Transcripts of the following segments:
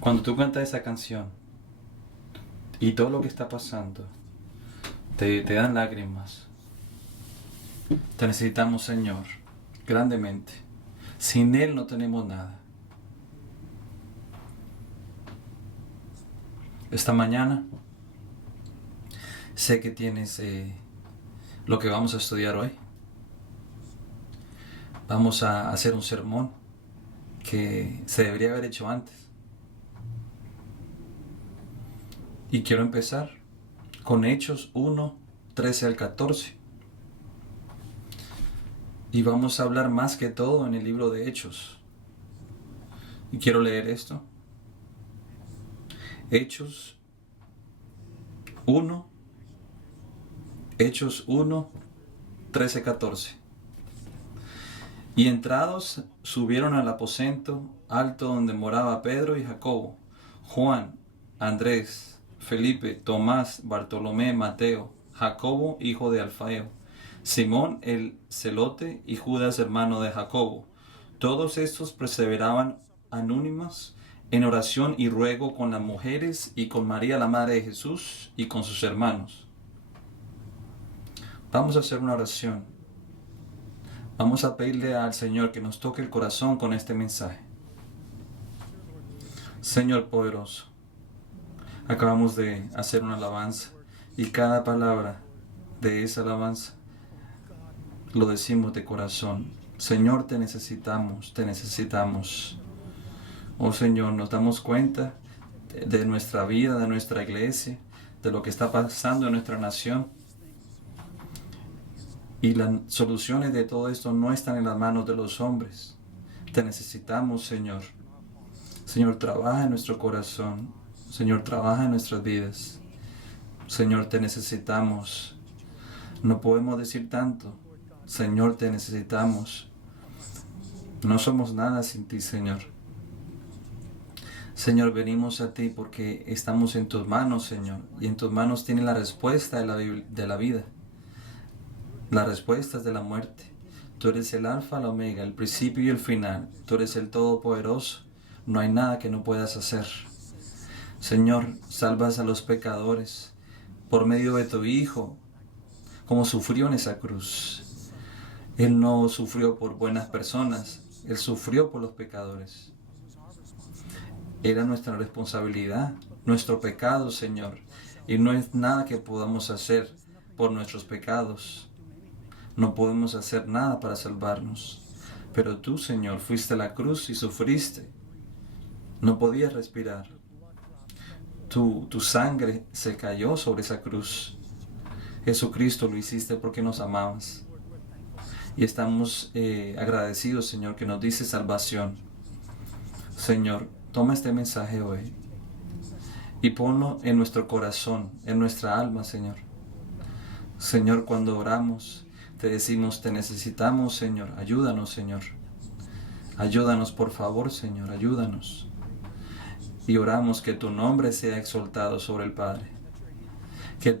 Cuando tú cantas esa canción y todo lo que está pasando, te dan lágrimas. Te necesitamos, Señor, grandemente. Sin Él no tenemos nada. Esta mañana sé que tienes lo que vamos a estudiar hoy. Vamos a hacer un sermón que se debería haber hecho antes. Y quiero empezar con Hechos 1, 13 al 14. Y vamos a hablar más que todo en el libro de Hechos. Y quiero leer esto. Hechos 1, Hechos 1, 13, 14. Y entrados subieron al aposento alto donde moraba Pedro y Jacobo, Juan, Andrés, Felipe, Tomás, Bartolomé, Mateo, Jacobo, hijo de Alfeo, Simón el celote y Judas, hermano de Jacobo. Todos estos perseveraban anónimas en oración y ruego con las mujeres y con María la madre de Jesús y con sus hermanos. Vamos a hacer una oración. Vamos a pedirle al Señor que nos toque el corazón con este mensaje. Señor poderoso, acabamos de hacer una alabanza y cada palabra de esa alabanza lo decimos de corazón. Señor, te necesitamos, te necesitamos. Oh Señor, nos damos cuenta de nuestra vida, de nuestra iglesia, de lo que está pasando en nuestra nación. Y las soluciones de todo esto no están en las manos de los hombres. Te necesitamos, Señor. Señor, trabaja en nuestro corazón. Señor, trabaja en nuestras vidas. Señor, te necesitamos. No podemos decir tanto. Señor, te necesitamos. No somos nada sin ti, Señor. Señor, venimos a ti porque estamos en tus manos, Señor. Y en tus manos tiene la respuesta de la vida. Las respuestas de la muerte. Tú eres el alfa, la omega, el principio y el final. Tú eres el todopoderoso. No hay nada que no puedas hacer. Señor, salvas a los pecadores por medio de tu Hijo, como sufrió en esa cruz. Él no sufrió por buenas personas, Él sufrió por los pecadores. Era nuestra responsabilidad, nuestro pecado, Señor. Y no es nada que podamos hacer por nuestros pecados. No podemos hacer nada para salvarnos. Pero tú, Señor, fuiste a la cruz y sufriste. No podías respirar. Tu sangre se cayó sobre esa cruz. Jesucristo, lo hiciste porque nos amabas. Y estamos agradecidos, Señor, que nos dice salvación. Señor, toma este mensaje hoy y ponlo en nuestro corazón, en nuestra alma, Señor. Señor, cuando oramos, te decimos, te necesitamos, Señor. Ayúdanos, Señor. Ayúdanos, por favor, Señor. Ayúdanos. Y oramos que tu nombre sea exaltado sobre el Padre. Que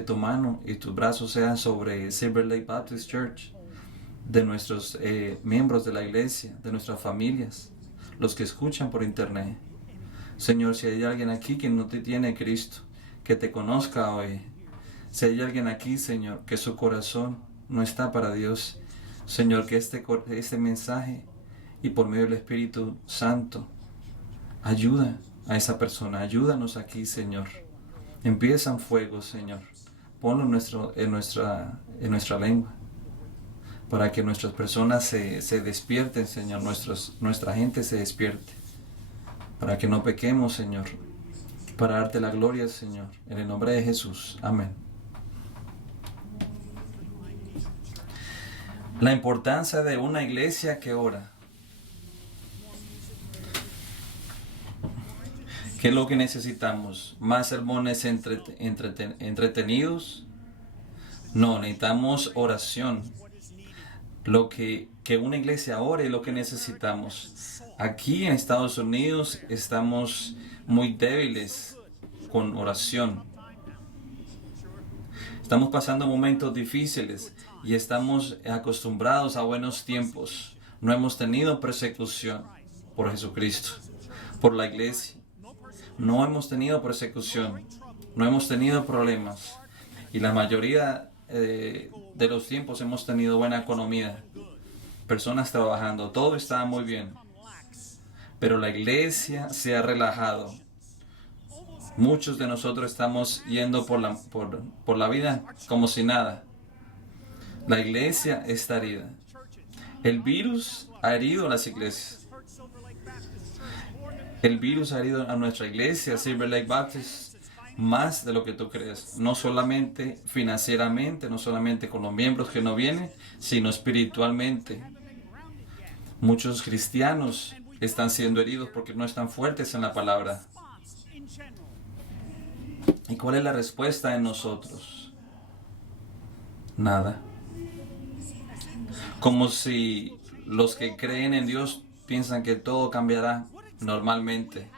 tu mano y tus brazos sean sobre Silver Lake Baptist Church, de nuestros miembros de la iglesia, de nuestras familias, los que escuchan por internet. Señor, si hay alguien aquí que no te tiene Cristo, que te conozca hoy. Si hay alguien aquí, Señor, que su corazón no está para Dios, Señor, que este mensaje y por medio del Espíritu Santo ayuda a esa persona. Ayúdanos aquí, Señor. Empieza un fuego, Señor. Ponlo en nuestra lengua, para que nuestras personas se despierten, Señor, nuestra gente se despierte, para que no pequemos, Señor, para darte la gloria, Señor, en el nombre de Jesús. Amén. La importancia de una iglesia que ora. ¿Qué es lo que necesitamos? ¿Más sermones entretenidos? No, necesitamos oración. Que una iglesia ore es lo que necesitamos. Aquí en Estados Unidos estamos muy débiles con oración. Estamos pasando momentos difíciles y estamos acostumbrados a buenos tiempos. No hemos tenido persecución por Jesucristo, por la iglesia. No hemos tenido persecución, no hemos tenido problemas. Y la mayoría de los tiempos hemos tenido buena economía, personas trabajando, todo está muy bien. Pero la iglesia se ha relajado. Muchos de nosotros estamos yendo por la vida como si nada. La iglesia está herida. El virus ha herido a las iglesias. El virus ha herido a nuestra iglesia, Silver Lake Baptist, más de lo que tú crees. No solamente financieramente, no solamente con los miembros que no vienen, sino espiritualmente. Muchos cristianos están siendo heridos porque no están fuertes en la palabra. ¿Y cuál es la respuesta en nosotros? Nada. Como si los que creen en Dios piensan que todo cambiará normalmente.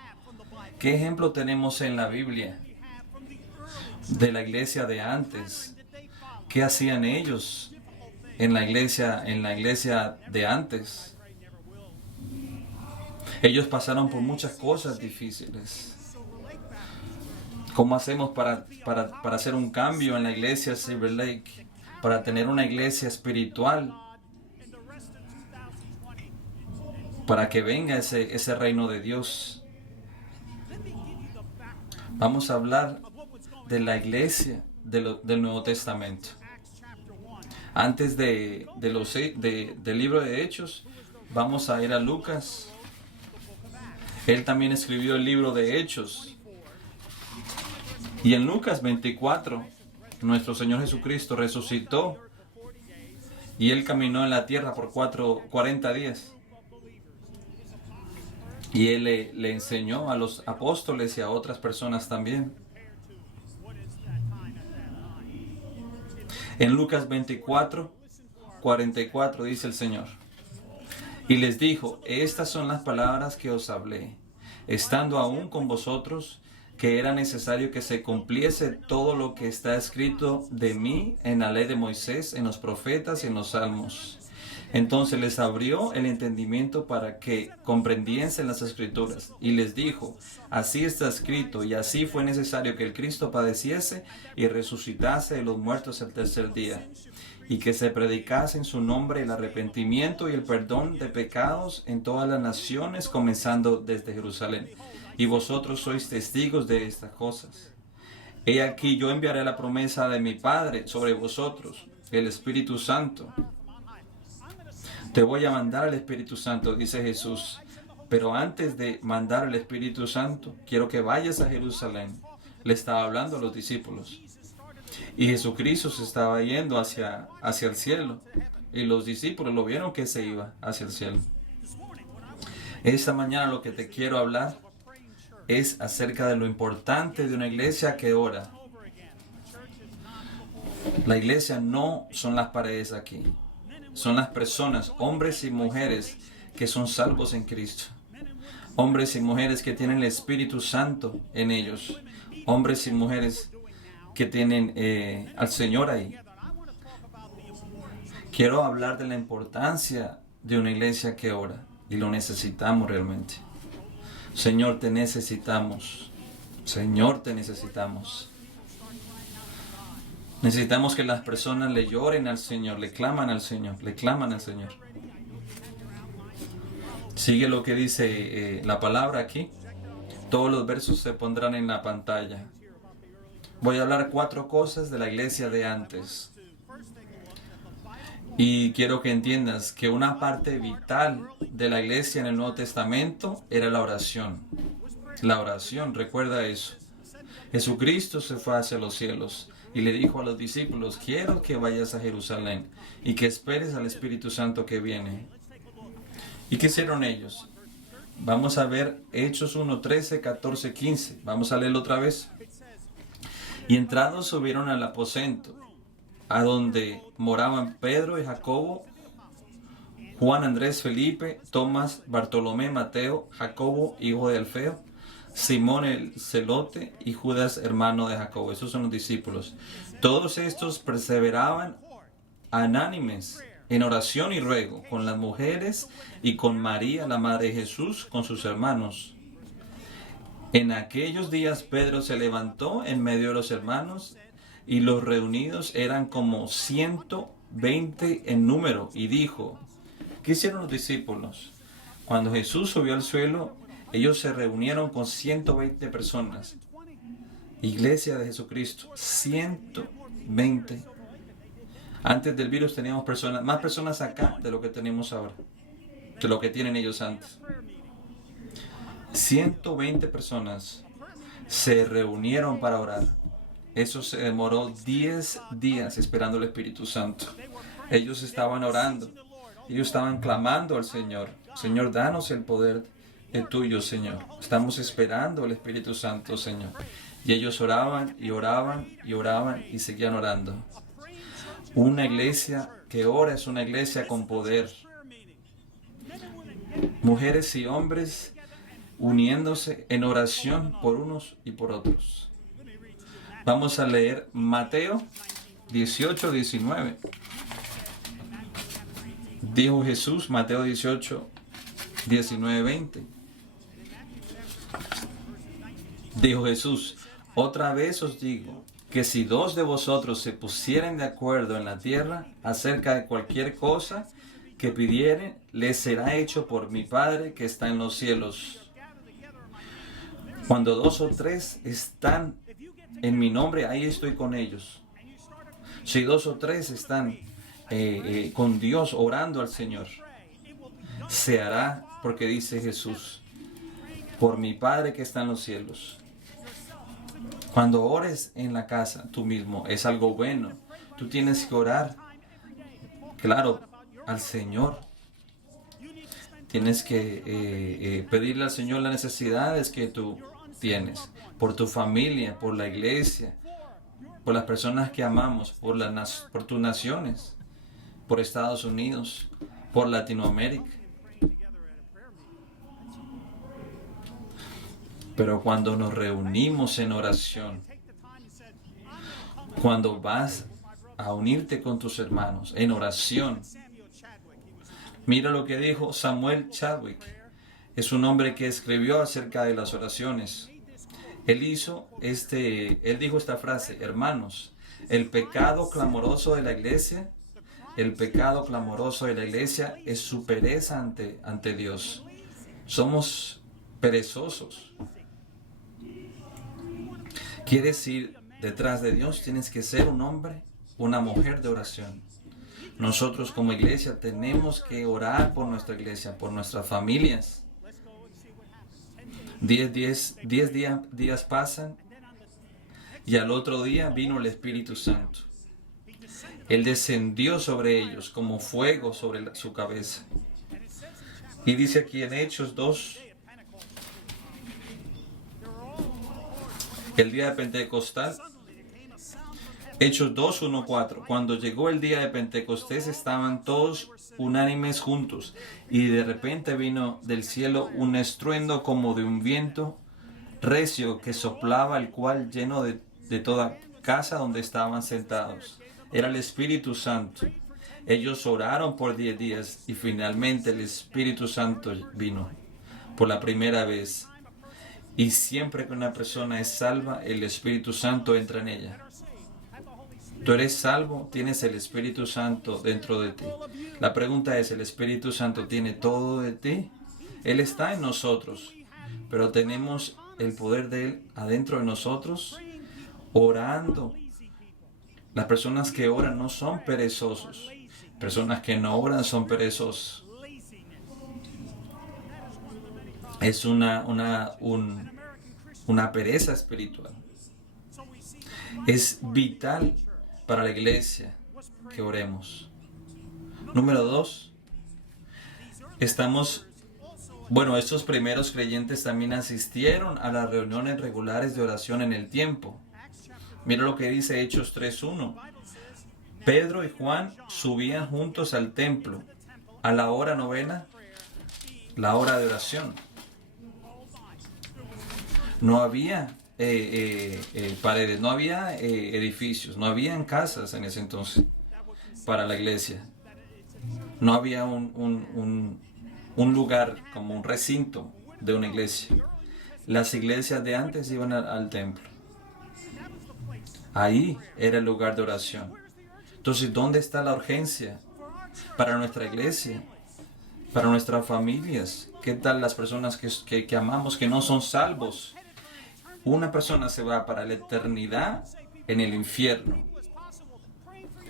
¿Qué ejemplo tenemos en la Biblia de la iglesia de antes? ¿Qué hacían ellos en la iglesia de antes? Ellos pasaron por muchas cosas difíciles. ¿Cómo hacemos para hacer un cambio en la iglesia Silver Lake? Para tener una iglesia espiritual, para que venga ese reino de Dios. Vamos a hablar de la iglesia del Nuevo Testamento. Antes del libro de Hechos, vamos a ir a Lucas. Él también escribió el libro de Hechos. Y en Lucas 24, nuestro Señor Jesucristo resucitó y Él caminó en la tierra por 40 días. Y Él le enseñó a los apóstoles y a otras personas también. En Lucas 24, 44 dice el Señor: y les dijo, estas son las palabras que os hablé, estando aún con vosotros, que era necesario que se cumpliese todo lo que está escrito de mí en la ley de Moisés, en los profetas y en los salmos. Entonces les abrió el entendimiento para que comprendiesen las escrituras, y les dijo, así está escrito, y así fue necesario que el Cristo padeciese y resucitase de los muertos el tercer día, y que se predicase en su nombre el arrepentimiento y el perdón de pecados en todas las naciones, comenzando desde Jerusalén. Y vosotros sois testigos de estas cosas. He aquí yo enviaré la promesa de mi Padre sobre vosotros, el Espíritu Santo. Te voy a mandar al Espíritu Santo, dice Jesús. Pero antes de mandar al Espíritu Santo, quiero que vayas a Jerusalén. Le estaba hablando a los discípulos. Y Jesucristo se estaba yendo hacia el cielo. Y los discípulos lo vieron que se iba hacia el cielo. Esta mañana lo que te quiero hablar es acerca de lo importante de una iglesia que ora. La iglesia no son las paredes aquí. Son las personas, hombres y mujeres que son salvos en Cristo. Hombres y mujeres que tienen el Espíritu Santo en ellos. Hombres y mujeres que tienen al Señor ahí. Quiero hablar de la importancia de una iglesia que ora. Y lo necesitamos realmente. Señor, te necesitamos. Señor, te necesitamos. Necesitamos que las personas le lloren al Señor, le claman al Señor, le claman al Señor. Sigue lo que dice la palabra aquí. Todos los versos se pondrán en la pantalla. Voy a hablar 4 cosas de la iglesia de antes. Y quiero que entiendas que una parte vital de la iglesia en el Nuevo Testamento era la oración. La oración, recuerda eso. Jesucristo se fue hacia los cielos y le dijo a los discípulos, quiero que vayas a Jerusalén y que esperes al Espíritu Santo que viene. ¿Y qué hicieron ellos? Vamos a ver Hechos 1, 13, 14, 15. Vamos a leerlo otra vez. Y entrados subieron al aposento, a donde moraban Pedro y Jacobo, Juan, Andrés, Felipe, Tomás, Bartolomé, Mateo, Jacobo, hijo de Alfeo, Simón el celote y Judas, hermano de Jacobo. Esos son los discípulos. Todos estos perseveraban anánimes en oración y ruego con las mujeres y con María, la madre de Jesús, con sus hermanos. En aquellos días Pedro se levantó en medio de los hermanos y los reunidos eran como 120 en número y dijo, ¿qué hicieron los discípulos? Cuando Jesús subió al cielo, ellos se reunieron con 120 personas. Iglesia de Jesucristo, 120. Antes del virus teníamos más personas acá de lo que tenemos ahora, de lo que tienen ellos antes. 120 personas se reunieron para orar. Eso se demoró 10 días esperando el Espíritu Santo. Ellos estaban orando, ellos estaban clamando al Señor. Señor, danos el poder tuyo, Señor. Estamos esperando el Espíritu Santo, Señor. Y ellos oraban y oraban y oraban y seguían orando. Una iglesia que ora es una iglesia con poder. Mujeres y hombres uniéndose en oración por unos y por otros. Vamos a leer Mateo 18, 19. Dijo Jesús, Mateo 18, 19, 20. Dijo Jesús, otra vez os digo que si dos de vosotros se pusieren de acuerdo en la tierra acerca de cualquier cosa que pidieren, les será hecho por mi Padre que está en los cielos. Cuando dos o tres están en mi nombre, ahí estoy con ellos. Si dos o tres están con Dios orando al Señor, se hará, porque dice Jesús, por mi Padre que está en los cielos. Cuando ores en la casa, tú mismo, es algo bueno. Tú tienes que orar, claro, al Señor. Tienes que pedirle al Señor las necesidades que tú tienes, por tu familia, por la iglesia, por las personas que amamos, por tus naciones, por Estados Unidos, por Latinoamérica. Pero cuando nos reunimos en oración, cuando vas a unirte con tus hermanos en oración, mira lo que dijo Samuel Chadwick. Es un hombre que escribió acerca de las oraciones. Él dijo esta frase, hermanos, el pecado clamoroso de la iglesia es su pereza ante Dios. Somos perezosos. Quiere decir, detrás de Dios tienes que ser un hombre, una mujer de oración. Nosotros como iglesia tenemos que orar por nuestra iglesia, por nuestras familias. 10 días pasan y al otro día vino el Espíritu Santo. Él descendió sobre ellos como fuego sobre su cabeza. Y dice aquí en Hechos 2, el día de Pentecostés, Hechos 2, 1, 4. Cuando llegó el día de Pentecostés estaban todos unánimes juntos y de repente vino del cielo un estruendo como de un viento recio que soplaba, el cual llenó de toda casa donde estaban sentados. Era el Espíritu Santo. Ellos oraron por 10 días y finalmente el Espíritu Santo vino por la primera vez. Y siempre que una persona es salva, el Espíritu Santo entra en ella. Tú eres salvo, tienes el Espíritu Santo dentro de ti. La pregunta es, ¿el Espíritu Santo tiene todo de ti? Él está en nosotros, pero tenemos el poder de Él adentro de nosotros, orando. Las personas que oran no son perezosos. Personas que no oran son perezosos. Es una pereza espiritual. Es vital para la iglesia que oremos. Número 2. Estos primeros creyentes también asistieron a las reuniones regulares de oración en el tiempo. Mira lo que dice Hechos 3:1. Pedro y Juan subían juntos al templo a la hora novena, la hora de oración. No había paredes, no había edificios, no había casas en ese entonces. para la iglesia. No había un lugar como un recinto de una iglesia. Las iglesias de antes iban al templo. Ahí era el lugar de oración. Entonces, ¿dónde está la urgencia para nuestra iglesia? Para nuestras familias. ¿Qué tal las personas que amamos que no son salvos? Una persona se va para la eternidad en el infierno.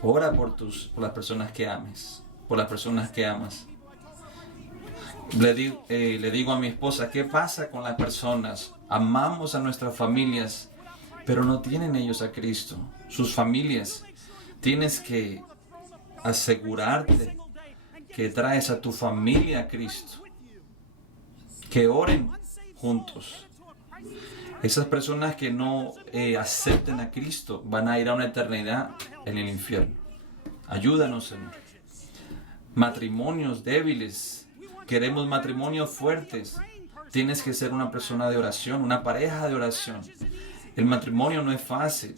Ora por las personas que ames, por las personas que amas. Le digo a mi esposa, ¿qué pasa con las personas? Amamos a nuestras familias, pero no tienen ellos a Cristo. Sus familias. Tienes que asegurarte que traes a tu familia a Cristo. Que oren juntos. Esas personas que no acepten a Cristo van a ir a una eternidad en el infierno. Ayúdanos, Señor. Matrimonios débiles. Queremos matrimonios fuertes. Tienes que ser una persona de oración, una pareja de oración. El matrimonio no es fácil.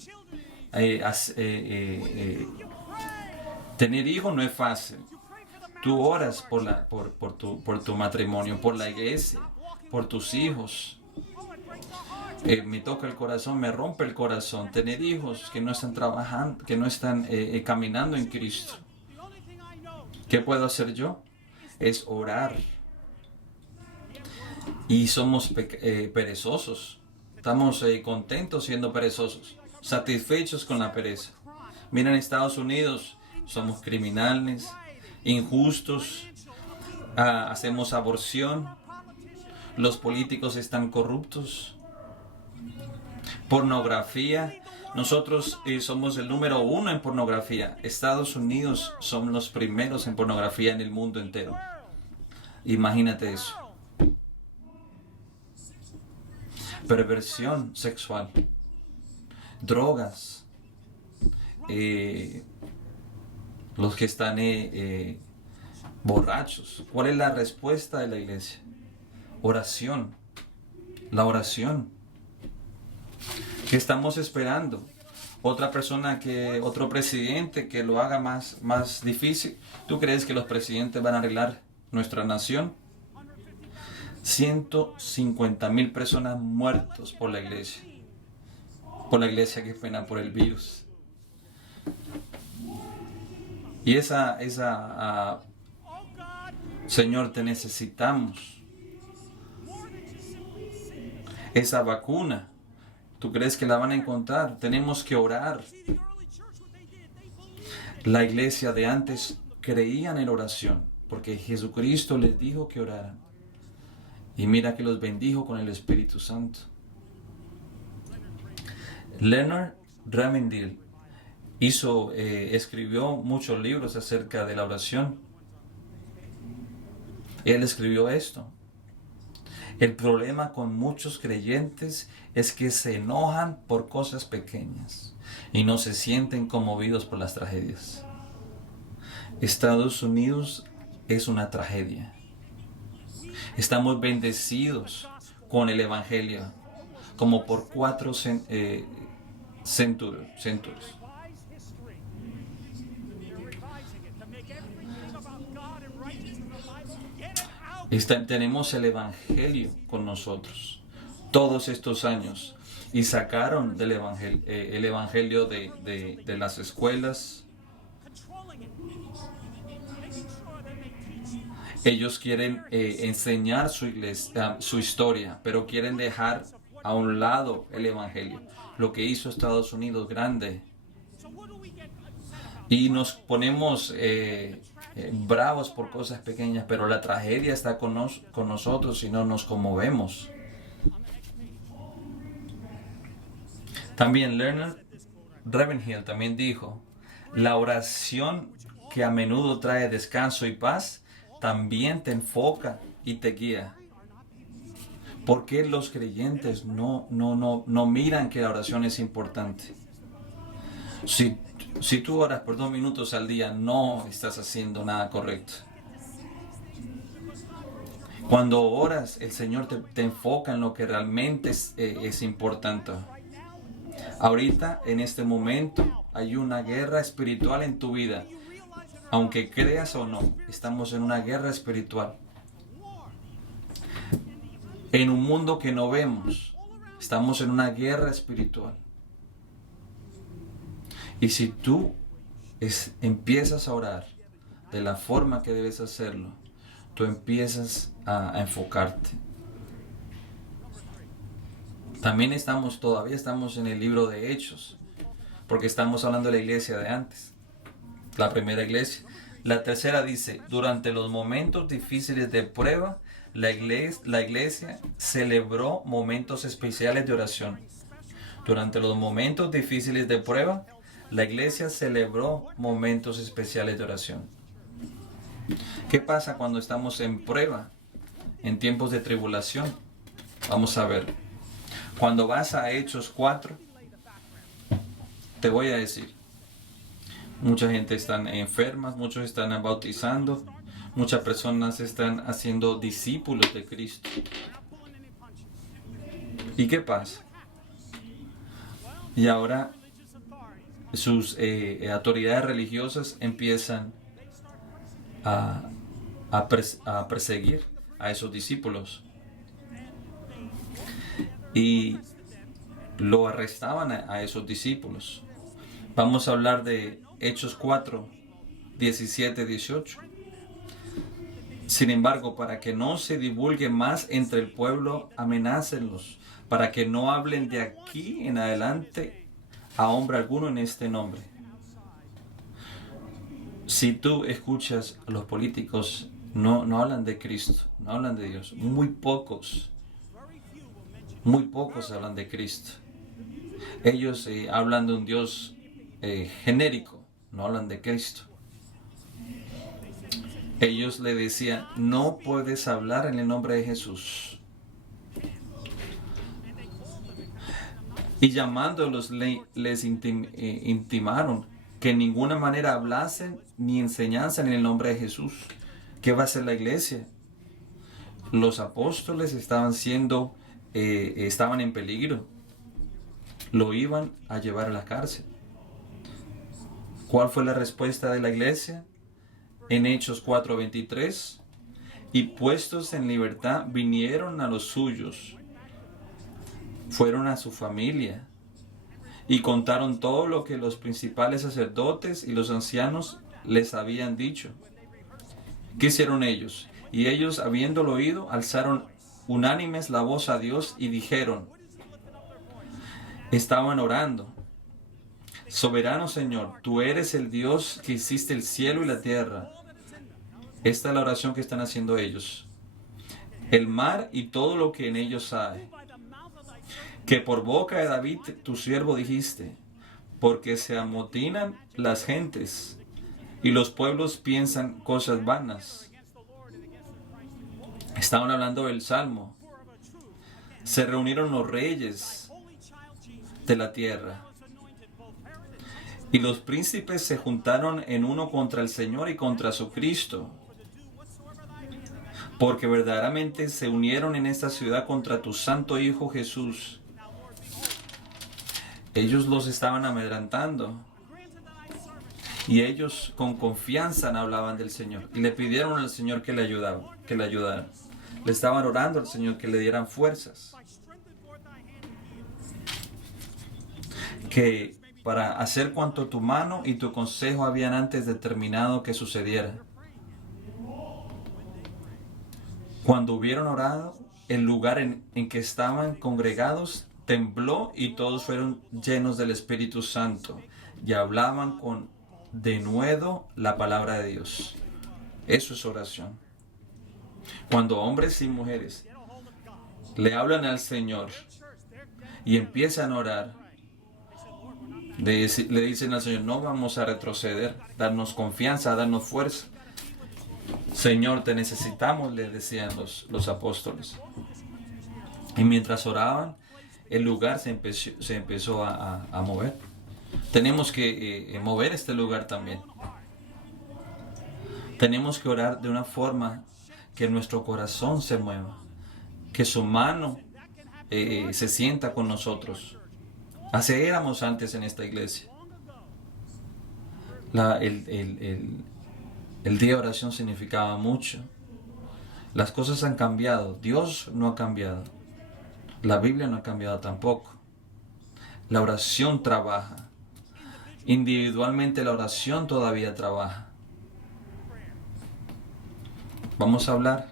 Tener hijos no es fácil. Tú oras por tu matrimonio, por la iglesia, por tus hijos. Me toca el corazón, me rompe el corazón tener hijos que no están trabajando, que no están caminando en Cristo. ¿Qué puedo hacer yo? Es orar. Y somos perezosos. Estamos contentos siendo perezosos, satisfechos con la pereza. Mira, en Estados Unidos somos criminales, injustos, hacemos aborción, los políticos están corruptos, pornografía. Nosotros somos el número 1 en pornografía. Estados Unidos son los primeros en pornografía en el mundo entero. Imagínate eso. Perversión sexual, drogas, los que están borrachos. ¿Cuál es la respuesta de la iglesia? Oración. La oración. ¿Qué estamos esperando? Otro presidente que lo haga más difícil. ¿Tú crees que los presidentes van a arreglar nuestra nación? 150,000 personas muertos por la iglesia. Por la iglesia que pena por el virus. Y Señor, te necesitamos. Esa vacuna, ¿tú crees que la van a encontrar? Tenemos que orar. La iglesia de antes creían en oración, porque Jesucristo les dijo que oraran. Y mira que los bendijo con el Espíritu Santo. Leonard Ravenhill escribió muchos libros acerca de la oración. Él escribió esto. El problema con muchos creyentes es que se enojan por cosas pequeñas y no se sienten conmovidos por las tragedias. Estados Unidos es una tragedia. Estamos bendecidos con el Evangelio como por 4 centurios. Tenemos el Evangelio con nosotros todos estos años y sacaron el Evangelio de las escuelas. Ellos quieren enseñar su historia, pero quieren dejar a un lado el Evangelio. Lo que hizo Estados Unidos grande. Y nos ponemos bravos por cosas pequeñas, pero la tragedia está con nosotros y no nos conmovemos. También Leonard Ravenhill también dijo, la oración que a menudo trae descanso y paz, también te enfoca y te guía. ¿Por qué los creyentes no miran que la oración es importante? Si tú oras por 2 minutos al día, no estás haciendo nada correcto. Cuando oras, el Señor te enfoca en lo que realmente es importante. Ahorita, en este momento, hay una guerra espiritual en tu vida. Aunque creas o no, estamos en una guerra espiritual. En un mundo que no vemos, estamos en una guerra espiritual. Y si tú empiezas a orar de la forma que debes hacerlo, tú empiezas a enfocarte. También todavía estamos en el libro de Hechos, porque estamos hablando de la iglesia de antes, la primera iglesia. La tercera dice, durante los momentos difíciles de prueba, la iglesia celebró momentos especiales de oración. Durante los momentos difíciles de prueba, la iglesia celebró momentos especiales de oración. ¿Qué pasa cuando estamos en prueba, en tiempos de tribulación? Vamos a ver. Cuando vas a Hechos 4, te voy a decir, mucha gente está enferma, muchos están bautizando, muchas personas están haciendo discípulos de Cristo. ¿Y qué pasa? Y ahora sus autoridades religiosas empiezan a perseguir a esos discípulos. Y lo arrestaban a esos discípulos. Vamos a hablar de Hechos 4, 17, 18. Sin embargo, para que no se divulgue más entre el pueblo, amenácenlos, para que no hablen de aquí en adelante a hombre alguno en este nombre. Si tú escuchas a los políticos, no hablan de Cristo, no hablan de Dios. Muy pocos hablan de Cristo. Ellos hablan de un Dios genérico, no hablan de Cristo. Ellos le decían, no puedes hablar en el nombre de Jesús. Y llamándolos les intimaron que en ninguna manera hablasen ni enseñasen en el nombre de Jesús. ¿Qué va a hacer la iglesia? Los apóstoles estaban en peligro. Lo iban a llevar a la cárcel. ¿Cuál fue la respuesta de la iglesia? En Hechos 4:23, y puestos en libertad vinieron a los suyos, fueron a su familia y contaron todo lo que los principales sacerdotes y los ancianos les habían dicho. ¿Qué hicieron ellos? Y ellos, habiéndolo oído, alzaron unánimes la voz a Dios y dijeron, estaban orando, soberano Señor, tú eres el Dios que hiciste el cielo y la tierra. Esta es la oración que están haciendo ellos. El mar y todo lo que en ellos hay. Que por boca de David, tu siervo, dijiste, porque se amotinan las gentes y los pueblos piensan cosas vanas. Estaban hablando del Salmo. Se reunieron los reyes de la tierra. Y los príncipes se juntaron en uno contra el Señor y contra su Cristo. Porque verdaderamente se unieron en esta ciudad contra tu santo Hijo Jesús. Ellos los estaban amedrentando. Y ellos con confianza hablaban del Señor. Y le pidieron al Señor que le ayudara. Le estaban orando al Señor que le dieran fuerzas. Que para hacer cuanto tu mano y tu consejo habían antes determinado que sucediera. Cuando hubieron orado, el lugar en que estaban congregados tembló y todos fueron llenos del Espíritu Santo y hablaban con denuedo la palabra de Dios. Eso es oración. Cuando hombres y mujeres le hablan al Señor y empiezan a orar, le dicen al Señor, no vamos a retroceder, darnos confianza, darnos fuerza. Señor, te necesitamos, le decían los apóstoles. Y mientras oraban, el lugar se empezó a mover. Tenemos que mover este lugar también. Tenemos que orar de una forma que nuestro corazón se mueva, que su mano se sienta con nosotros. Así éramos antes en esta iglesia. El día de oración significaba mucho. Las cosas han cambiado. Dios no ha cambiado. La Biblia no ha cambiado tampoco. La oración trabaja. Individualmente la oración todavía trabaja. Vamos a hablar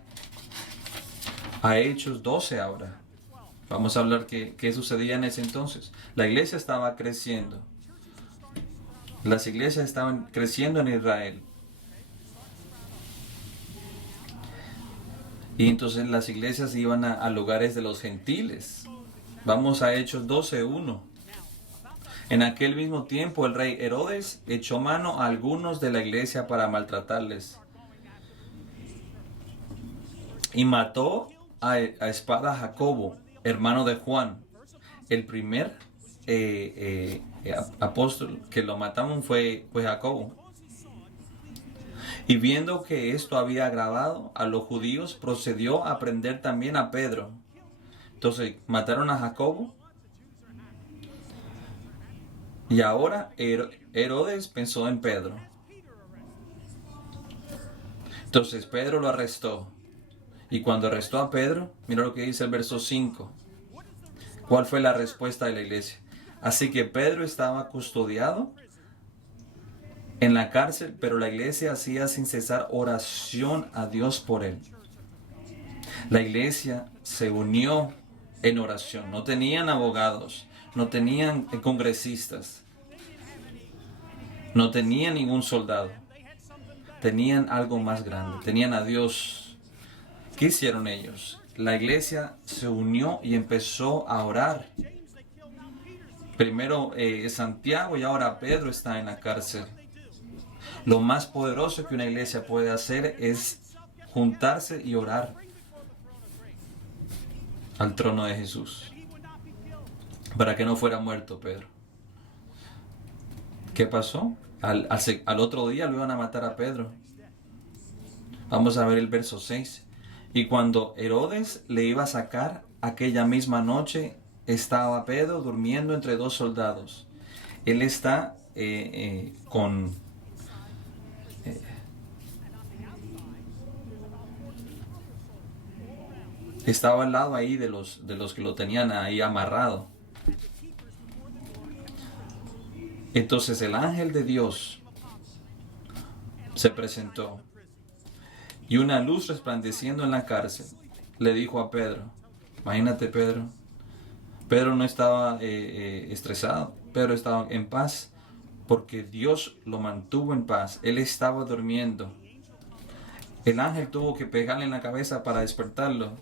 a Hechos 12 ahora. Vamos a hablar qué sucedía en ese entonces. La iglesia estaba creciendo. Las iglesias estaban creciendo en Israel. Y entonces las iglesias iban a lugares de los gentiles. Vamos a Hechos 12:1. En aquel mismo tiempo el rey Herodes echó mano a algunos de la iglesia para maltratarles. Y mató a espada a Jacobo, hermano de Juan. El primer apóstol que lo mataron fue Jacobo. Y viendo que esto había agravado a los judíos, procedió a prender también a Pedro. Entonces mataron a Jacobo. Y ahora Herodes pensó en Pedro. Entonces Pedro lo arrestó. Y cuando arrestó a Pedro, mira lo que dice el verso 5. ¿Cuál fue la respuesta de la iglesia? Así que Pedro estaba custodiado en la cárcel, pero la iglesia hacía sin cesar oración a Dios por él. La iglesia se unió en oración. No tenían abogados, no tenían congresistas, no tenían ningún soldado. Tenían algo más grande, tenían a Dios. ¿Qué hicieron ellos? La iglesia se unió y empezó a orar. Primero Santiago y ahora Pedro está en la cárcel. Lo más poderoso que una iglesia puede hacer es juntarse y orar al trono de Jesús para que no fuera muerto Pedro. ¿Qué pasó? Al otro día lo iban a matar a Pedro. Vamos a ver el verso 6. Y cuando Herodes le iba a sacar, aquella misma noche estaba Pedro durmiendo entre dos soldados. Él está estaba al lado ahí de los que lo tenían ahí amarrado. Entonces el ángel de Dios se presentó y una luz resplandeciendo en la cárcel le dijo a Pedro, imagínate Pedro no estaba estresado, Pedro estaba en paz porque Dios lo mantuvo en paz, él estaba durmiendo. El ángel tuvo que pegarle en la cabeza para despertarlo.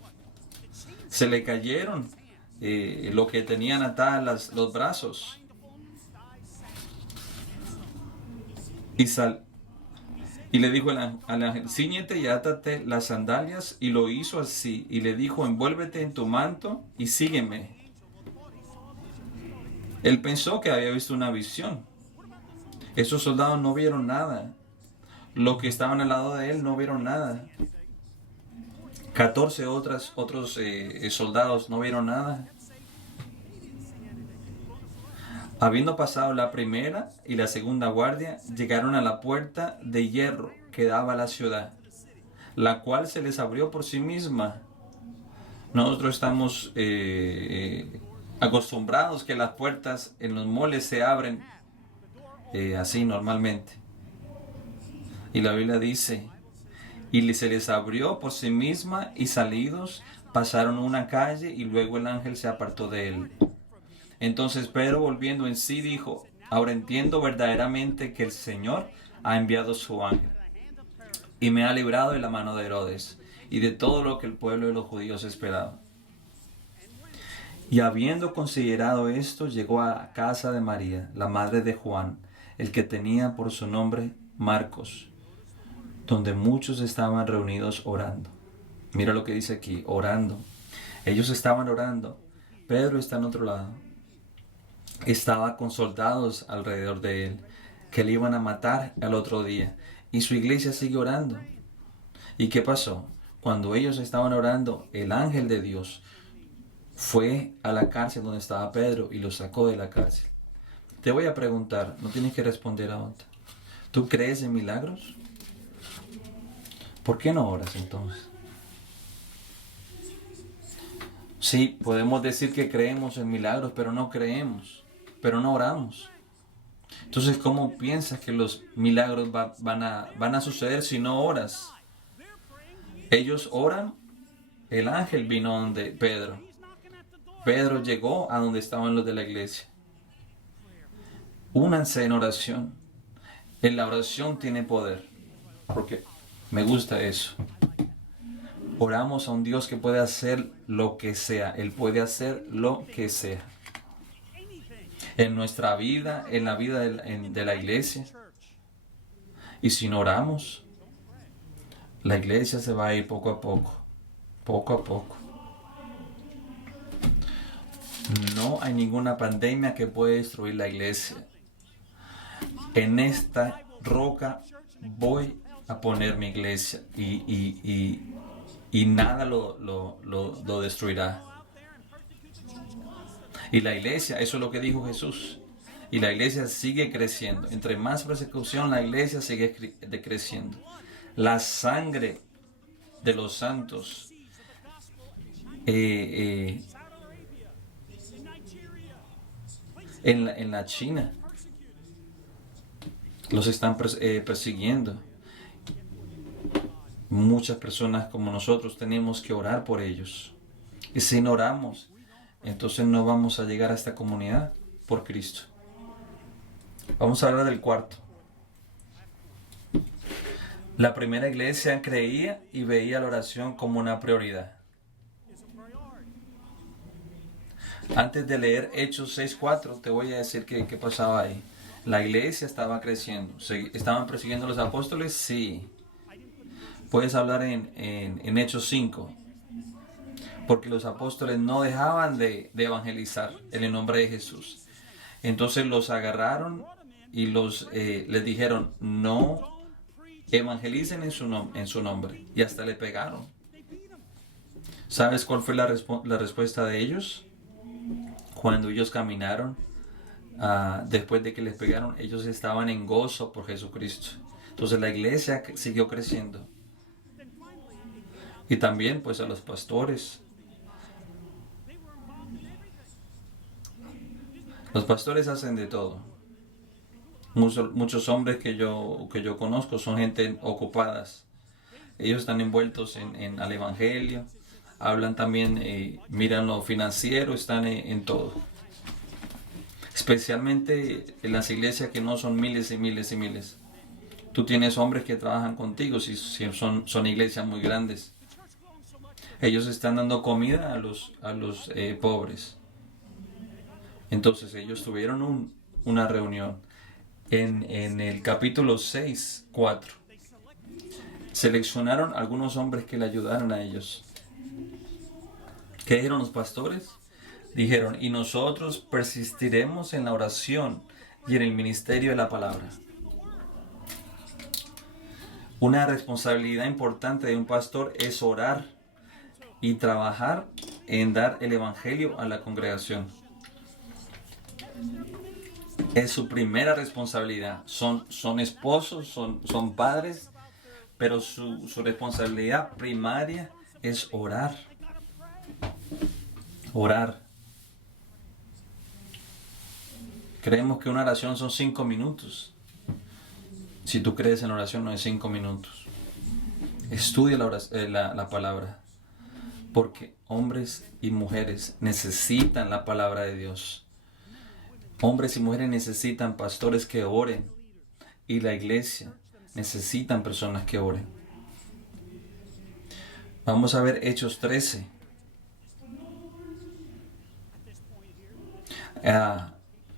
Se le cayeron lo que tenían atadas los brazos. Y le dijo al ángel, cíñete y átate las sandalias, y lo hizo así, y le dijo, envuélvete en tu manto y sígueme. Él pensó que había visto una visión. Esos soldados no vieron nada. Los que estaban al lado de él no vieron nada. 14 otros soldados no vieron nada. Habiendo pasado la primera y la segunda guardia, llegaron a la puerta de hierro que daba a la ciudad, la cual se les abrió por sí misma. Nosotros estamos acostumbrados que las puertas en los moles se abren así normalmente. Y la Biblia dice, y se les abrió por sí misma, y salidos pasaron una calle, y luego el ángel se apartó de él. Entonces Pedro, volviendo en sí, dijo, ahora entiendo verdaderamente que el Señor ha enviado su ángel y me ha librado de la mano de Herodes y de todo lo que el pueblo de los judíos esperaba. Y habiendo considerado esto, llegó a casa de María, la madre de Juan, el que tenía por su nombre Marcos, donde muchos estaban reunidos orando. Mira lo que dice aquí, orando. Ellos estaban orando. Pedro está en otro lado. Estaba con soldados alrededor de él, que le iban a matar al otro día. Y su iglesia sigue orando. ¿Y qué pasó? Cuando ellos estaban orando, el ángel de Dios fue a la cárcel donde estaba Pedro y lo sacó de la cárcel. Te voy a preguntar, no tienes que responder ahora. ¿Tú crees en milagros? ¿Por qué no oras entonces? Sí, podemos decir que creemos en milagros, pero no creemos, pero no oramos. Entonces, ¿cómo piensas que los milagros van a suceder si no oras? Ellos oran, el ángel vino donde Pedro. Pedro llegó a donde estaban los de la iglesia. Únanse en oración. En la oración tiene poder, porque me gusta eso. Oramos a un Dios que puede hacer lo que sea. Él puede hacer lo que sea. En nuestra vida, en la vida de la iglesia. Y si no oramos, la iglesia se va a ir poco a poco. Poco a poco. No hay ninguna pandemia que pueda destruir la iglesia. En esta roca voy a poner mi iglesia y nada lo destruirá. Y la iglesia, eso es lo que dijo Jesús. Y la iglesia sigue creciendo. Entre más persecución, la iglesia sigue creciendo. La sangre de los santos en la China los están persiguiendo. Muchas personas como nosotros tenemos que orar por ellos. Y si no oramos, entonces no vamos a llegar a esta comunidad por Cristo. Vamos a hablar del cuarto. La primera iglesia creía y veía la oración como una prioridad. Antes de leer Hechos 6:4, te voy a decir qué pasaba ahí. La iglesia estaba creciendo. ¿Estaban persiguiendo a los apóstoles? Sí. Puedes hablar en Hechos 5. Porque los apóstoles no dejaban de evangelizar en el nombre de Jesús. Entonces los agarraron y les dijeron, no evangelicen en su nombre. Y hasta le pegaron. ¿Sabes cuál fue la respuesta de ellos? Cuando ellos caminaron, después de que les pegaron, ellos estaban en gozo por Jesucristo. Entonces la iglesia siguió creciendo. Y también pues a los pastores. Los pastores hacen de todo. Muchos hombres que yo conozco son gente ocupadas. Ellos están envueltos al evangelio. Hablan también, miran lo financiero, están en todo. Especialmente en las iglesias que no son miles y miles y miles. Tú tienes hombres que trabajan contigo si son iglesias muy grandes. Ellos están dando comida a los pobres. Entonces ellos tuvieron una reunión. En el capítulo 6:4 seleccionaron algunos hombres que le ayudaron a ellos. ¿Qué dijeron los pastores? Dijeron, y nosotros persistiremos en la oración y en el ministerio de la palabra. Una responsabilidad importante de un pastor es orar y trabajar en dar el evangelio a la congregación. Es su primera responsabilidad. Son esposos, son padres, pero su responsabilidad primaria es orar. Orar. Creemos que una oración son 5 minutos. Si tú crees en la oración, no es 5 minutos. Estudia la palabra. Porque hombres y mujeres necesitan la palabra de Dios. Hombres y mujeres necesitan pastores que oren. Y la iglesia necesitan personas que oren. Vamos a ver Hechos 13.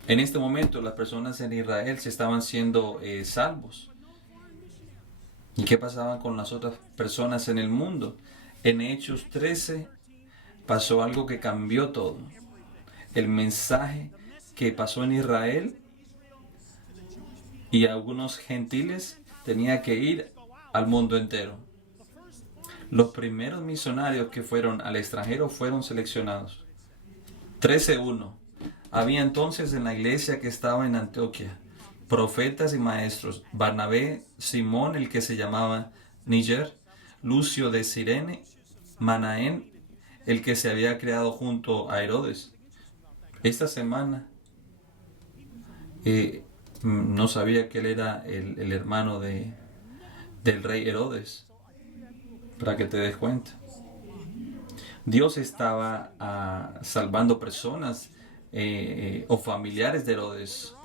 En este momento las personas en Israel se estaban siendo salvos. ¿Y qué pasaba con las otras personas en el mundo? En Hechos 13 pasó algo que cambió todo. El mensaje que pasó en Israel y algunos gentiles tenía que ir al mundo entero. Los primeros misionarios que fueron al extranjero fueron seleccionados. 13:1. Había entonces en la iglesia que estaba en Antioquía profetas y maestros: Barnabé, Simón, el que se llamaba Níger, Lucio de Cirene, Manaén, el que se había creado junto a Herodes. Esta semana no sabía que él era el hermano del rey Herodes, para que te des cuenta. Dios estaba salvando personas o familiares de Herodes.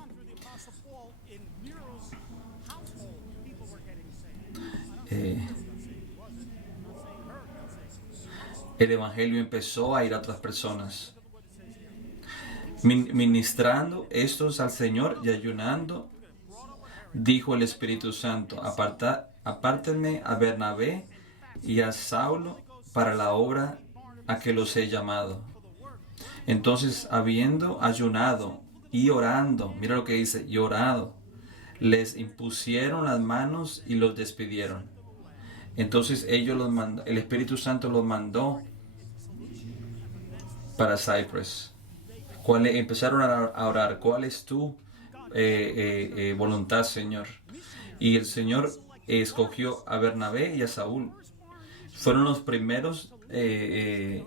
El evangelio empezó a ir a otras personas. Ministrando estos al Señor y ayunando, dijo el Espíritu Santo: apártenme a Bernabé y a Saulo para la obra a que los he llamado. Entonces, habiendo ayunado y orando, mira lo que dice, y orado, les impusieron las manos y los despidieron. Entonces el Espíritu Santo los mandó para Cyprus. Empezaron a orar: ¿cuál es tu voluntad, Señor? Y el Señor escogió a Bernabé y a Saúl. Fueron los primeros que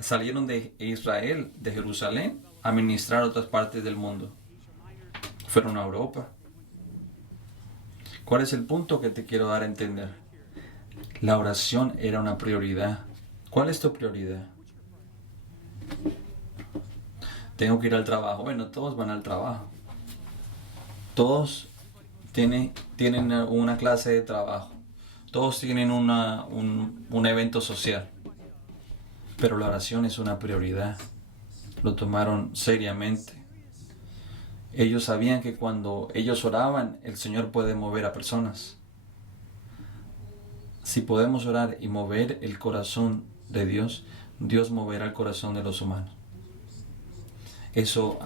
salieron de Israel, de Jerusalén, a ministrar a otras partes del mundo. Fueron a Europa. ¿Cuál es el punto que te quiero dar a entender? La oración era una prioridad. ¿Cuál es tu prioridad? Tengo que ir al trabajo. Bueno, todos van al trabajo. Todos tienen una clase de trabajo. Todos tienen un evento social. Pero la oración es una prioridad. Lo tomaron seriamente. Ellos sabían que cuando ellos oraban, el Señor puede mover a personas. Si podemos orar y mover el corazón de Dios, Dios moverá el corazón de los humanos. Eso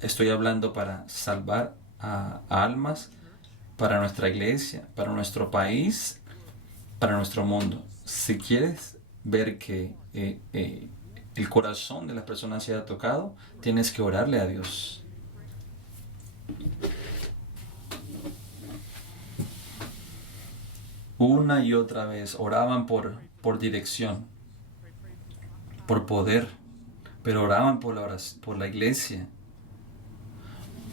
estoy hablando para salvar a almas, para nuestra iglesia, para nuestro país, para nuestro mundo. Si quieres ver que el corazón de las personas sea tocado, tienes que orarle a Dios. Una y otra vez oraban por dirección, por poder, pero oraban por la iglesia.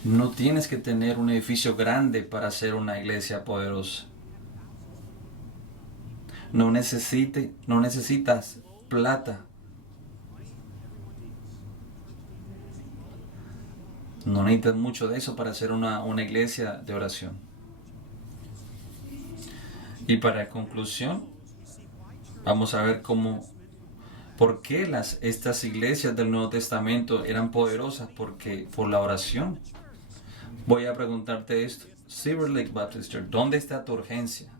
No tienes que tener un edificio grande para ser una iglesia poderosa. No necesitas plata. No necesitas mucho de eso para hacer una iglesia de oración. Y para conclusión, vamos a ver por qué estas iglesias del Nuevo Testamento eran poderosas, porque por la oración. Voy a preguntarte esto: Silver Lake Baptist Church, ¿dónde está tu urgencia?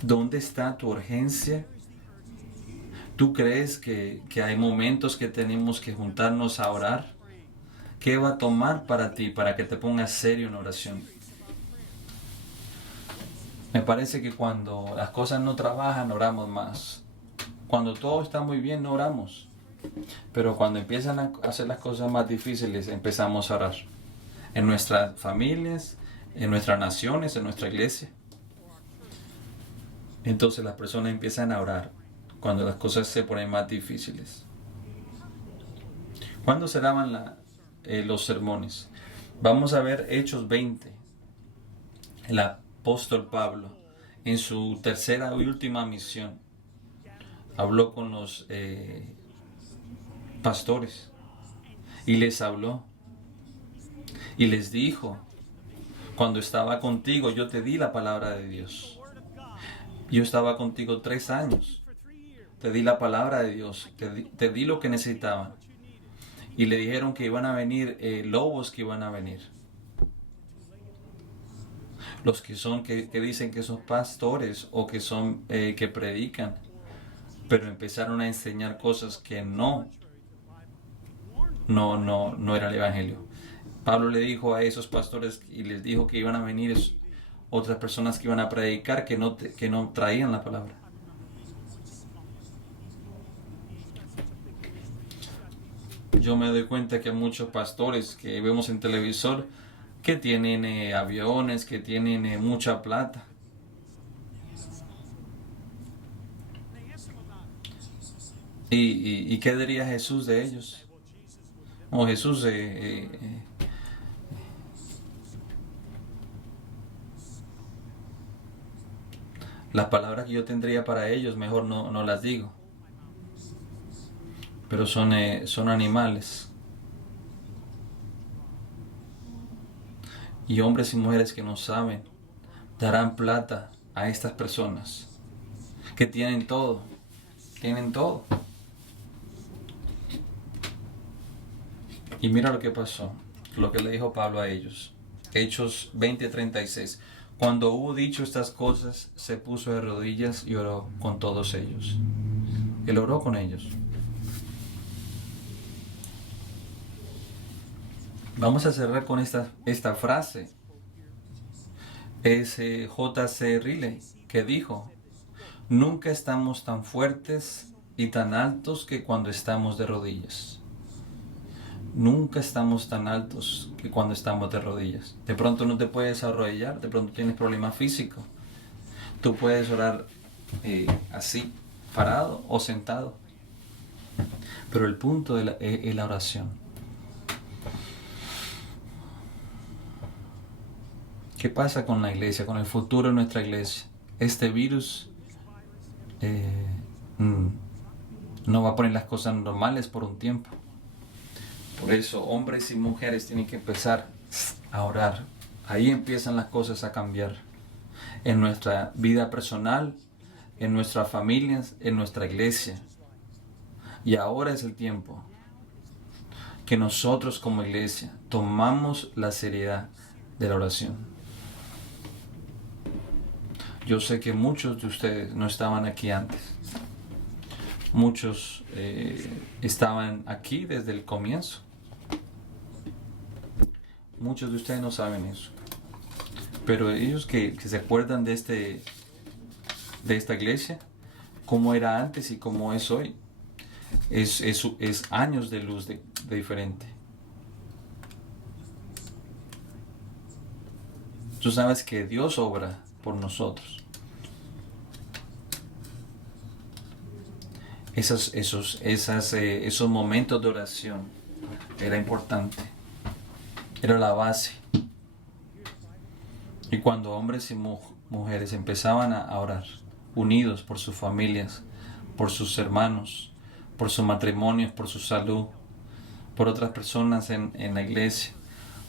¿Dónde está tu urgencia? ¿Tú crees que hay momentos que tenemos que juntarnos a orar? ¿Qué va a tomar para ti para que te pongas serio en oración? Me parece que cuando las cosas no trabajan, oramos más. Cuando todo está muy bien, no oramos. Pero cuando empiezan a hacer las cosas más difíciles, empezamos a orar. En nuestras familias, en nuestras naciones, en nuestra iglesia. Entonces las personas empiezan a orar cuando las cosas se ponen más difíciles. ¿Cuándo se daban los sermones? Vamos a ver Hechos 20. El apóstol Pablo, en su tercera y última misión, habló con los pastores y les habló y les dijo: cuando estaba contigo yo te di la palabra de Dios. Yo estaba contigo 3 años. Te di la palabra de Dios. Te di lo que necesitaban. Y le dijeron que iban a venir lobos que iban a venir. Los que dicen que son pastores o que son que predican, pero empezaron a enseñar cosas que no era el evangelio. Pablo le dijo a esos pastores y les dijo que iban a venir otras personas que iban a predicar que no traían la palabra. Yo me doy cuenta que muchos pastores que vemos en televisor que tienen aviones, que tienen mucha plata. ¿Y qué diría Jesús de ellos? O Jesús, las palabras que yo tendría para ellos, mejor no las digo. Pero son animales. Y hombres y mujeres que no saben darán plata a estas personas que tienen todo. Tienen todo. Y mira lo que pasó, lo que le dijo Pablo a ellos. Hechos 20:36. Cuando hubo dicho estas cosas, se puso de rodillas y oró con todos ellos. Él oró con ellos. Vamos a cerrar con esta frase. Es J.C. Riley que dijo: nunca estamos tan fuertes y tan altos que cuando estamos de rodillas. Nunca estamos tan altos que cuando estamos de rodillas. De pronto no te puedes arrodillar, de pronto tienes problemas físicos. Tú puedes orar así, parado o sentado. Pero el punto es la oración. ¿Qué pasa con la iglesia, con el futuro de nuestra iglesia? Este virus no va a poner las cosas normales por un tiempo. Por eso hombres y mujeres tienen que empezar a orar. Ahí empiezan las cosas a cambiar. En nuestra vida personal, en nuestras familias, en nuestra iglesia. Y ahora es el tiempo que nosotros como iglesia tomamos la seriedad de la oración. Yo sé que muchos de ustedes no estaban aquí antes. Muchos estaban aquí desde el comienzo. Muchos de ustedes no saben eso. Pero ellos que se acuerdan de esta iglesia, cómo era antes y cómo es hoy, es años de luz de diferente. Tú sabes que Dios obra por nosotros. Esos momentos de oración era importante. Era la base. Y cuando hombres y mujeres empezaban a orar, unidos por sus familias, por sus hermanos, por sus matrimonios, por su salud, por otras personas en la iglesia,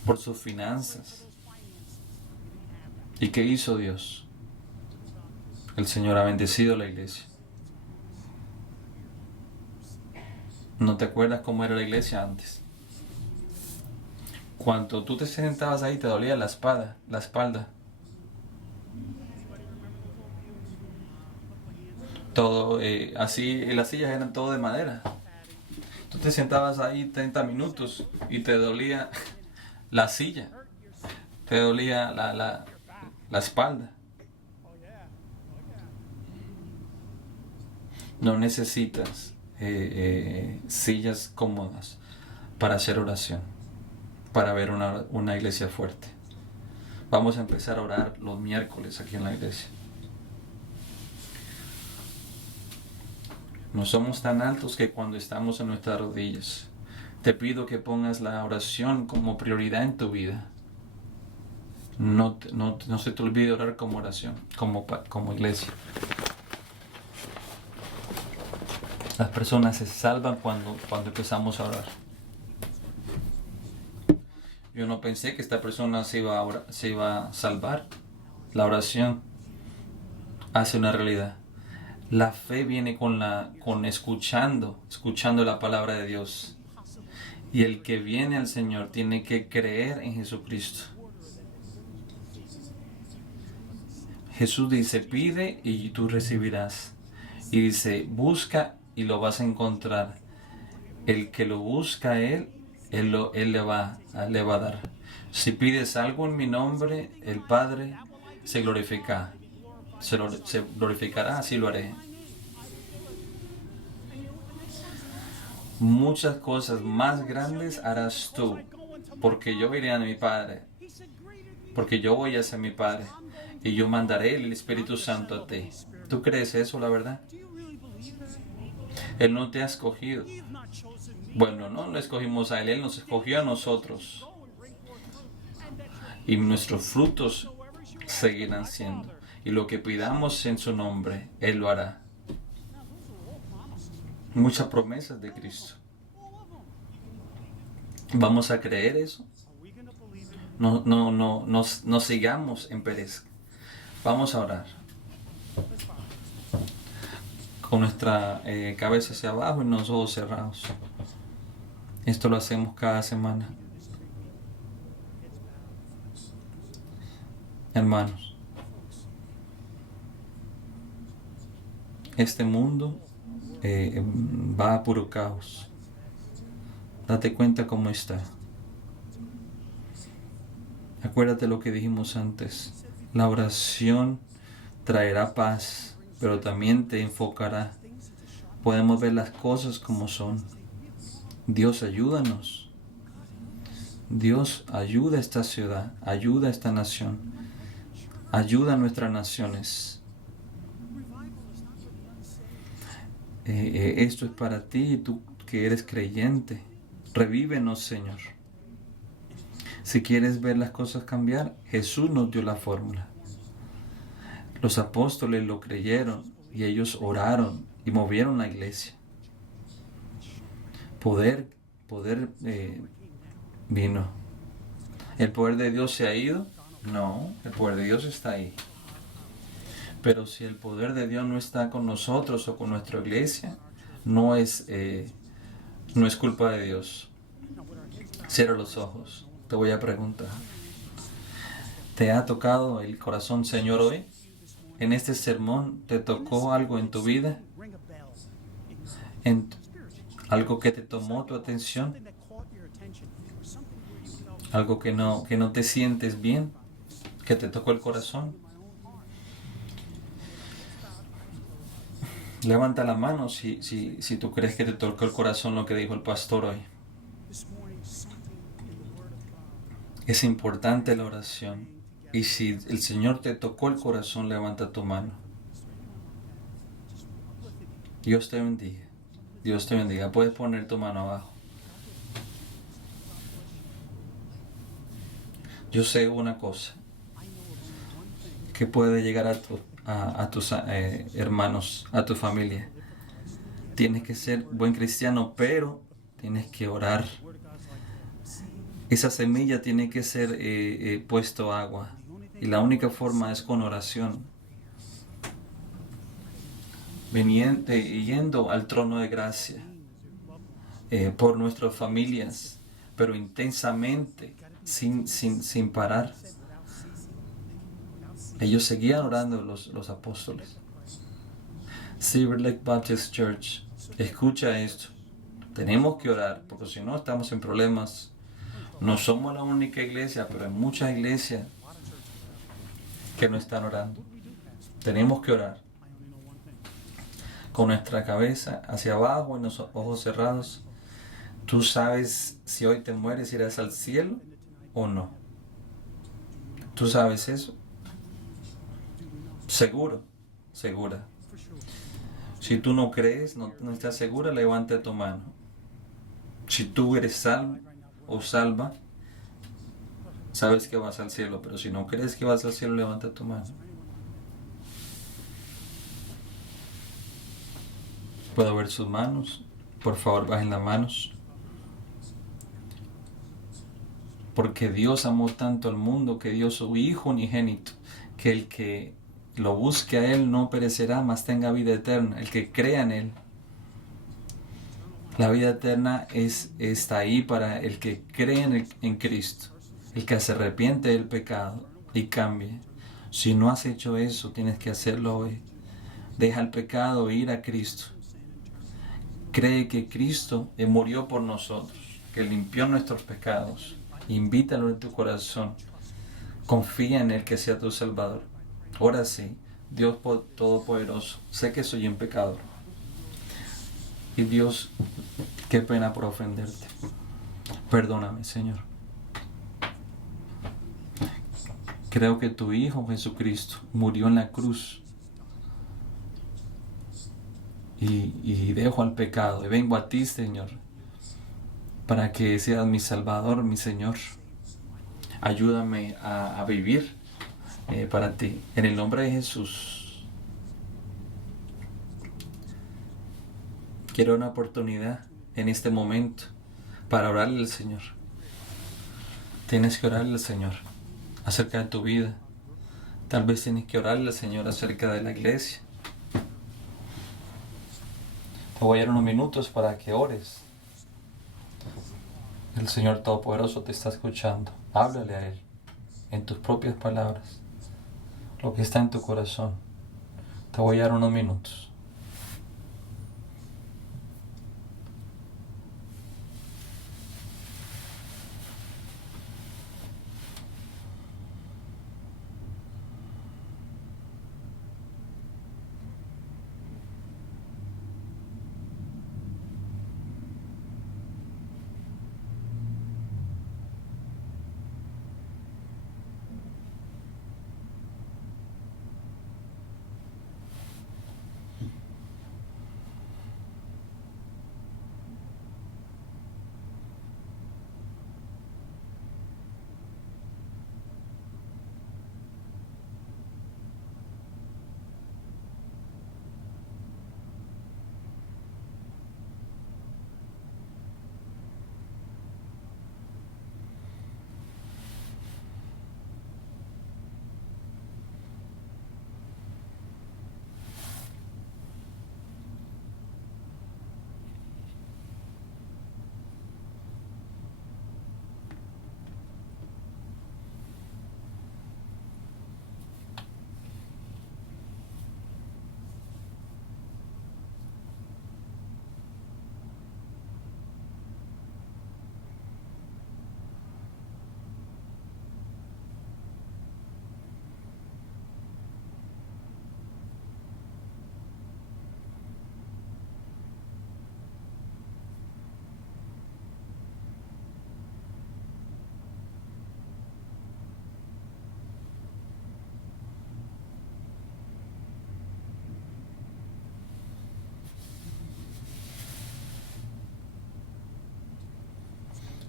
por sus finanzas. ¿Y qué hizo Dios? El Señor ha bendecido la iglesia. ¿No te acuerdas cómo era la iglesia antes? Cuando tú te sentabas ahí te dolía la espalda. Todo, así, las sillas eran todo de madera. Tú te sentabas ahí 30 minutos y te dolía la silla, te dolía la espalda. No necesitas sillas cómodas para hacer oración, para ver una iglesia fuerte. Vamos a empezar a orar los miércoles aquí en la iglesia. No somos tan altos que cuando estamos en nuestras rodillas. Te pido que pongas la oración como prioridad en tu vida. No se te olvide orar como oración, como iglesia. Las personas se salvan cuando empezamos a orar. Yo no pensé que esta persona se iba a salvar. La oración hace una realidad. La fe viene con escuchando la palabra de Dios. Y el que viene al Señor tiene que creer en Jesucristo. Jesús dice, pide y tú recibirás. Y dice, busca y lo vas a encontrar. El que lo busca a Él le va a dar. Si pides algo en mi nombre, el Padre se glorificará. Se glorificará, así lo haré. Muchas cosas más grandes harás tú, porque yo iré a mi Padre porque yo voy hacia mi Padre y yo mandaré el Espíritu Santo a ti. ¿Tú crees eso, la verdad? Él no te ha escogido. Bueno, no lo escogimos a Él, Él nos escogió a nosotros. Y nuestros frutos seguirán siendo. Y lo que pidamos en su nombre, Él lo hará. Muchas promesas de Cristo. ¿Vamos a creer eso? No sigamos en pereza. Vamos a orar. Con nuestra cabeza hacia abajo y los ojos cerrados. Esto lo hacemos cada semana. Hermanos, este mundo va a puro caos. Date cuenta cómo está. Acuérdate lo que dijimos antes. La oración traerá paz, pero también te enfocará. Podemos ver las cosas como son. Dios, ayúdanos. Dios, ayuda a esta ciudad, ayuda a esta nación, ayuda a nuestras naciones. Esto es para ti, tú que eres creyente. Revívenos, Señor. Si quieres ver las cosas cambiar, Jesús nos dio la fórmula. Los apóstoles lo creyeron y ellos oraron y movieron la iglesia. Poder vino. ¿El poder de Dios se ha ido? No, el poder de Dios está ahí. Pero si el poder de Dios no está con nosotros o con nuestra iglesia, no es culpa de Dios. Cierra los ojos. Te voy a preguntar. ¿Te ha tocado el corazón, Señor, hoy? ¿En este sermón te tocó algo en tu vida? ¿Algo que te tomó tu atención? ¿Algo que no te sientes bien? ¿Que te tocó el corazón? Levanta la mano si tú crees que te tocó el corazón lo que dijo el pastor hoy. Es importante la oración. Y si el Señor te tocó el corazón, levanta tu mano. Dios te bendiga. Dios te bendiga. Puedes poner tu mano abajo. Yo sé una cosa que puede llegar a tus hermanos, a tu familia. Tienes que ser buen cristiano, pero tienes que orar. Esa semilla tiene que ser puesto agua. Y la única forma es con oración. Yendo al trono de gracia por nuestras familias, pero intensamente, sin parar. Ellos seguían orando los apóstoles. Silver Lake Baptist Church, escucha esto. Tenemos que orar, porque si no estamos en problemas. No somos la única iglesia, pero hay muchas iglesias que no están orando. Tenemos que orar. Con nuestra cabeza hacia abajo y los ojos cerrados. ¿Tú sabes si hoy te mueres irás al cielo o no? ¿Tú sabes eso? Seguro, segura. Si tú no crees, no estás segura, levanta tu mano. Si tú eres salvo o salva, sabes que vas al cielo, pero si no crees que vas al cielo, levanta tu mano. ¿Puedo ver sus manos? Por favor, bajen las manos. Porque Dios amó tanto al mundo que dio su Hijo unigénito, que el que lo busque a Él no perecerá, mas tenga vida eterna. El que crea en Él. La vida eterna está ahí para el que cree en Cristo, el que se arrepiente del pecado y cambie. Si no has hecho eso, tienes que hacerlo hoy. Deja el pecado e ir a Cristo. Cree que Cristo murió por nosotros, que limpió nuestros pecados. Invítalo en tu corazón. Confía en Él que sea tu Salvador. Ahora sí, Dios Todopoderoso, sé que soy un pecador. Y Dios, qué pena por ofenderte. Perdóname, Señor. Creo que tu Hijo Jesucristo murió en la cruz y dejo al pecado y vengo a ti, Señor, para que seas mi Salvador, mi Señor. Ayúdame a vivir para ti. En el nombre de Jesús. Quiero una oportunidad en este momento para orarle al Señor. Tienes que orarle al Señor acerca de tu vida. Tal vez tienes que orarle al Señor acerca de la iglesia. Te voy a dar unos minutos para que ores. El Señor Todopoderoso te está escuchando. Háblale a Él en tus propias palabras. Lo que está en tu corazón. Te voy a dar unos minutos.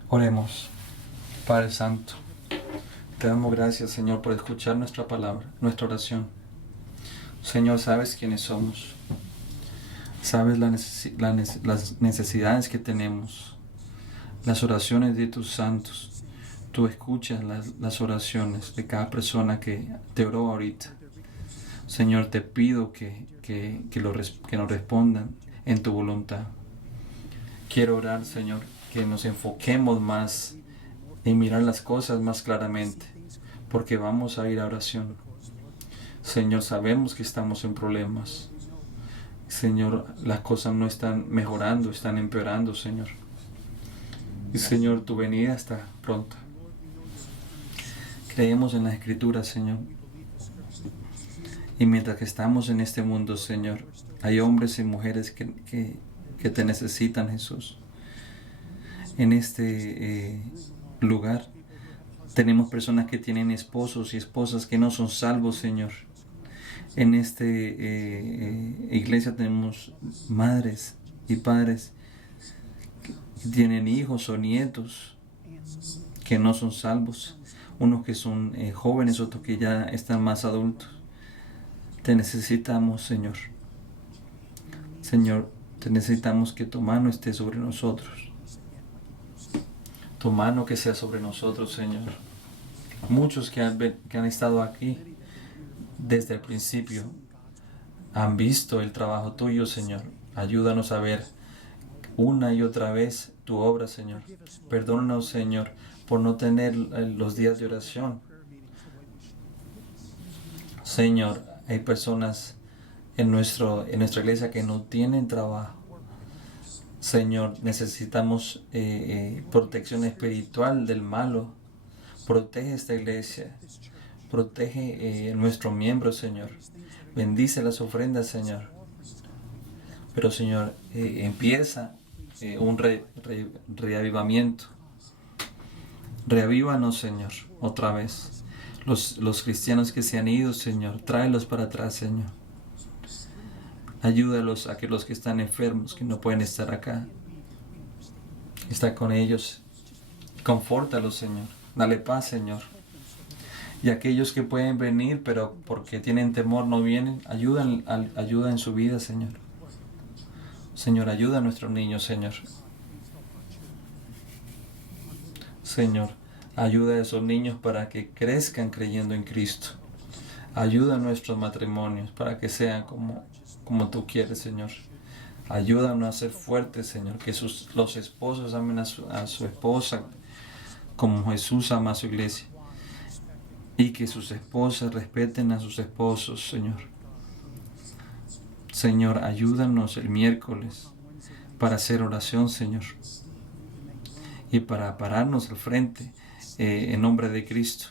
Oremos. Padre Santo, te damos gracias, Señor, por escuchar nuestra palabra, nuestra oración. Señor, sabes quiénes somos. Sabes las necesidades que tenemos, las oraciones de tus santos. Tú escuchas las oraciones de cada persona que te oró ahorita. Señor, te pido que nos respondan en tu voluntad. Quiero orar, Señor, que nos enfoquemos más en mirar las cosas más claramente, porque vamos a ir a oración. Señor, sabemos que estamos en problemas. Señor, las cosas no están mejorando, están empeorando, Señor. Y Señor, tu venida está pronta. Creemos en las Escrituras, Señor. Y mientras que estamos en este mundo, Señor, hay hombres y mujeres que te necesitan, Jesús. En este lugar tenemos personas que tienen esposos y esposas que no son salvos, Señor. En esta iglesia tenemos madres y padres que tienen hijos o nietos que no son salvos. Unos que son jóvenes, otros que ya están más adultos. Te necesitamos, Señor. Señor, te necesitamos que tu mano esté sobre nosotros. Tu mano que sea sobre nosotros, Señor. Muchos que han estado aquí desde el principio han visto el trabajo tuyo, Señor. Ayúdanos a ver una y otra vez tu obra, Señor. Perdónanos, Señor, por no tener los días de oración. Señor, hay personas en nuestra iglesia que no tienen trabajo. Señor, necesitamos protección espiritual del malo. Protege esta iglesia. Protege nuestros miembros, Señor. Bendice las ofrendas, Señor. Pero, Señor, empieza un reavivamiento. Reavívanos, Señor, otra vez. Los cristianos que se han ido, Señor, tráelos para atrás, Señor. Ayúdalos a que los que están enfermos, que no pueden estar acá, está con ellos. Confórtalos, Señor. Dale paz, Señor. Y aquellos que pueden venir, pero porque tienen temor no vienen, ayuda en su vida, Señor. Señor, ayuda a nuestros niños, Señor. Señor, ayuda a esos niños para que crezcan creyendo en Cristo. Ayuda a nuestros matrimonios para que sean como tú quieres, Señor. Ayúdanos a ser fuertes, Señor. Que los esposos amen a su esposa como Jesús ama a su iglesia. Y que sus esposas respeten a sus esposos, Señor. Señor, ayúdanos el miércoles para hacer oración, Señor. Y para pararnos al frente en nombre de Cristo.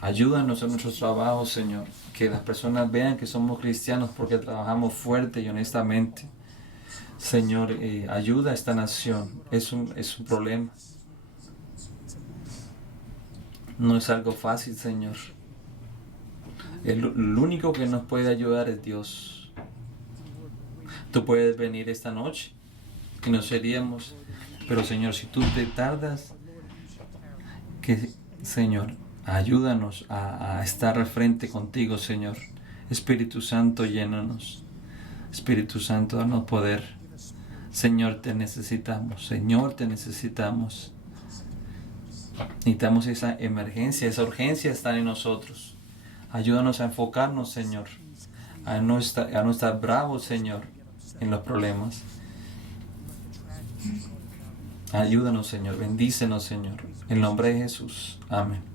Ayúdanos en nuestros trabajos, Señor. Que las personas vean que somos cristianos porque trabajamos fuerte y honestamente. Señor, ayuda a esta nación. Es un problema. No es algo fácil, Señor. El único que nos puede ayudar es Dios. Tú puedes venir esta noche y nos iríamos. Pero, Señor, si tú te tardas, Señor, ayúdanos a estar al frente contigo, Señor. Espíritu Santo, llénanos. Espíritu Santo, danos poder. Señor, te necesitamos. Señor, te necesitamos. Necesitamos esa emergencia, esa urgencia está en nosotros. Ayúdanos a enfocarnos, Señor. A no estar bravos, Señor, en los problemas. Ayúdanos, Señor. Bendícenos, Señor. En nombre de Jesús. Amén.